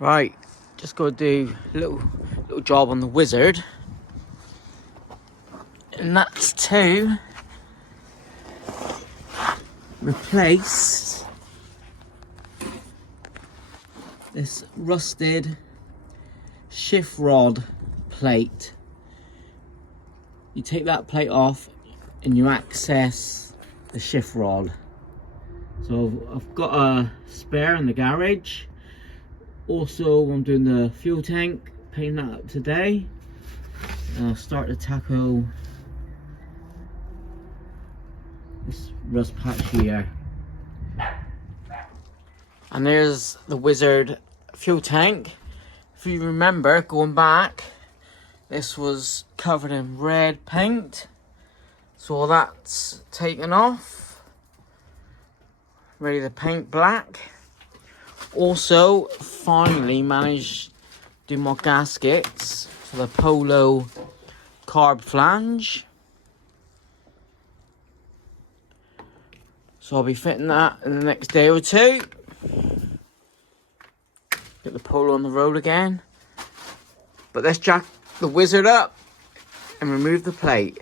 Right, just got to do a little job on the wizard, and that's to replace this rusted shift rod plate. You take that plate off and you access the shift rod. So I've got a spare in the garage. Also, I'm doing the fuel tank, painting that up today. And I'll start to tackle this rust patch here. And there's the wizard fuel tank. If you remember, going back, this was covered in red paint. So all that's taken off. Ready to paint black. Also, finally managed to do my gaskets for the Polo carb flange. So I'll be fitting that in the next day or two. Get the Polo on the road again. But let's jack the wizard up and remove the plate.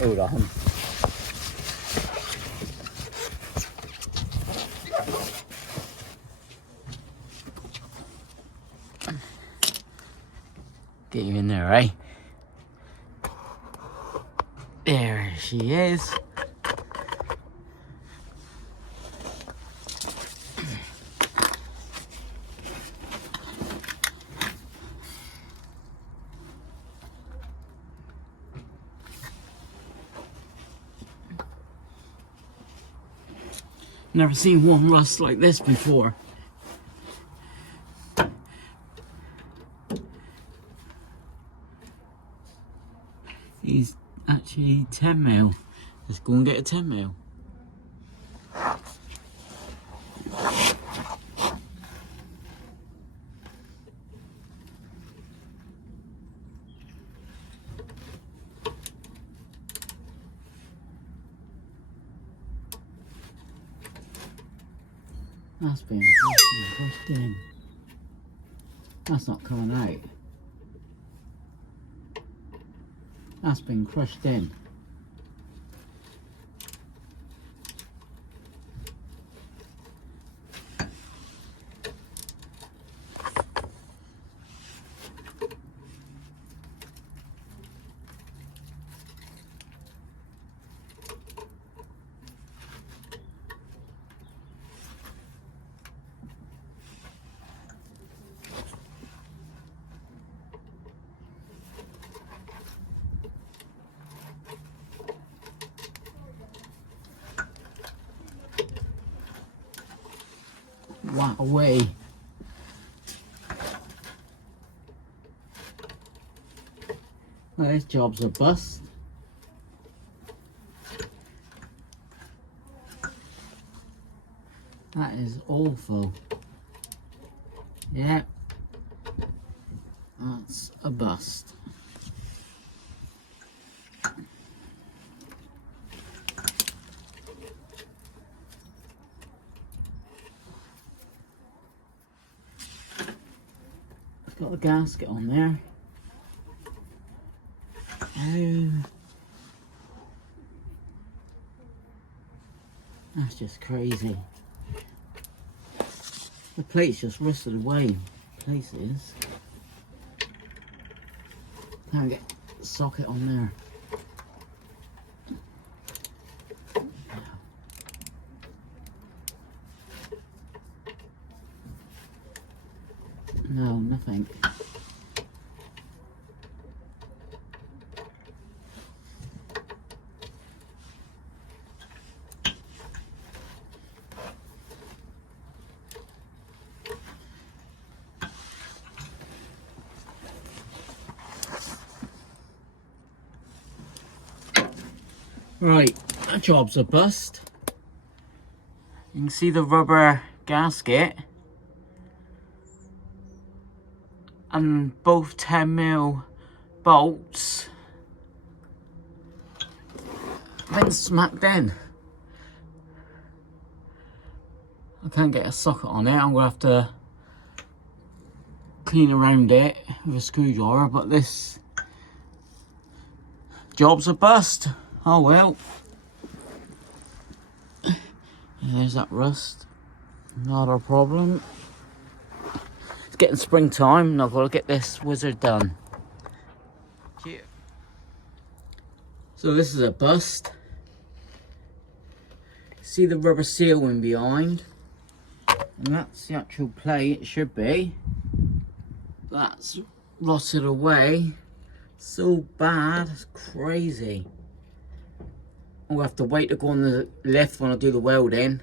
Hold on. Get you in there, eh? There she is. Never seen one rust like this before. He's actually 10 mil. Let's go and get a 10 mil. That's been pushed in. That's not coming out. That's been crushed in. Wow, away. Well, this job's a bust. That is awful. Yeah, that's a bust. got a gasket on there. Oh, that's just crazy. The plate's just rusted away places. Can't get the socket on there. No, nothing. Right, that job's a bust. You can see the rubber gasket and both 10mm bolts been smacked in. I can't get a socket on it. I'm gonna have to clean around it with a screwdriver, but this job's a bust. Oh well. There's that rust. Not a problem. It's getting springtime and I've got to get this wizard done. Cute. So this is a bust. See the rubber seal in behind. And that's the actual plate, it should be. That's rotted away. So bad, it's crazy. I'll have to wait to go on the lift when I do the welding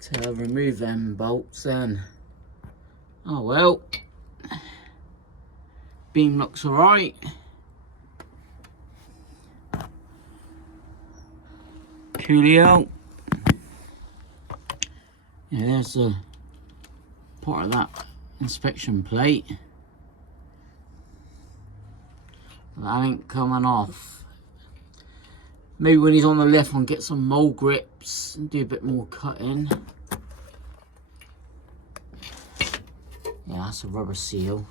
to remove them bolts then. Oh well. Beam looks alright. Coolio. Yeah, there's a part of that inspection plate. That ain't coming off. Maybe when he's on the lift, I'll get some mold grips and do a bit more cutting. Yeah, that's a rubber seal.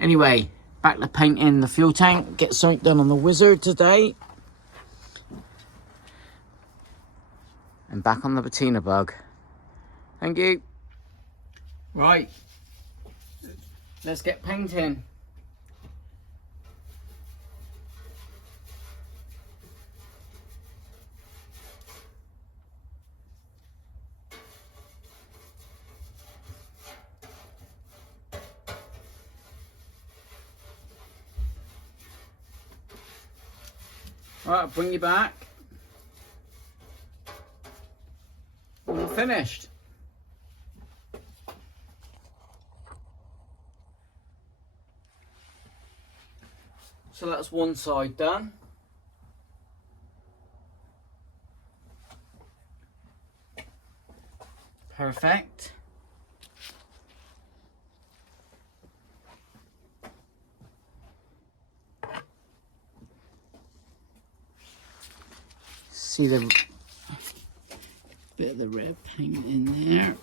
Anyway, back to painting the fuel tank. Get something done on the wizard today. And back on the patina bug. Thank you. Right. Let's get painting. Right, I'll bring you back. We're finished. So that's one side done. Perfect. See the bit of the red paint in there.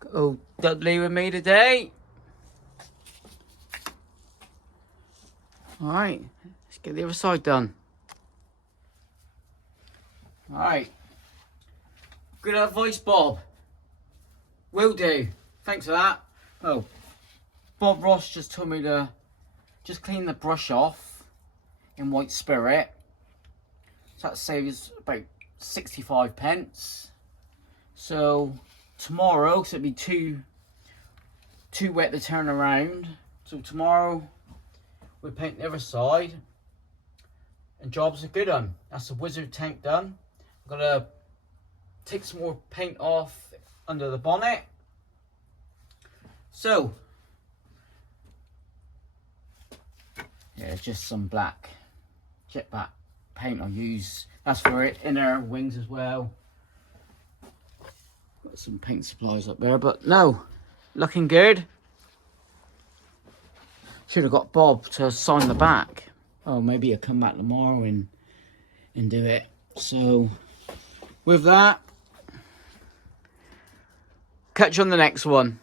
Got old Dudley with me today. Alright, let's get the other side done. Alright. Good advice, Bob. Will do. Thanks for that. Oh, Bob Ross just told me to just clean the brush off in white spirit. So that saves about 65 pence. So tomorrow, so it'd be too wet to turn around. So tomorrow we paint the other side and job's a good one. That's the wizard tank done. I'm gonna take some more paint off under the bonnet. So yeah, just some black jet black paint I'll use. That's for it, inner wings as well. Got some paint supplies up there, but no, looking good. Should have got Bob to sign the back. Oh, maybe he'll come back tomorrow and do it. So with that, Catch you on the next one.